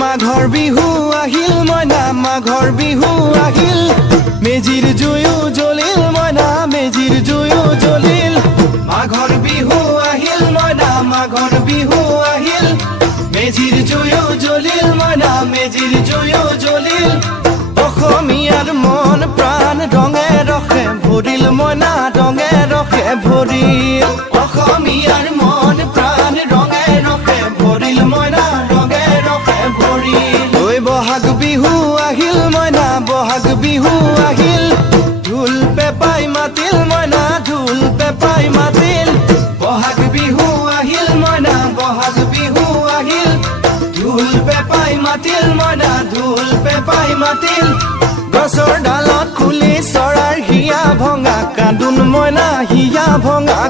মাঘৰ বিহু আহিল মইনা মাঘৰ বিহু আহিল মেজিৰ জুয়ো জ্বলিল মইনা মেজিৰ জুয়ো জ্বলিল মাঘৰ বিহু আহিল মইনা মাঘৰ বিহু আহিল মেজিৰ জুয়ো জ্বলিল মইনা মেজিৰ জুয়ো জ্বলিল অসমীয়াৰ মন প্ৰাণ ৰঙে ৰখে ভৰিল মইনা ৰঙে ৰখে ভৰিল অসমীয়াৰ মন প্ৰাণ ৰঙে ৰখে ভৰিল মইনা ৰঙে ৰখে ভৰিল ঐ বহাগ বিহু আহিল মইনা বহাগ বিহু আহিল ঢোল পেপাই মাতিল মইনা ঢোল পেপাই মাতিল বহাগ বিহু আহিল মইনা বহাগ বিহু আহিল ঢোল পেপাই মাতিল মইনা ঢোল পেপাই মাতিল গছৰ ডালত খুলি চৰাৰ হিয়া ভঙা কান্দোন মইনা হিয়া ভঙা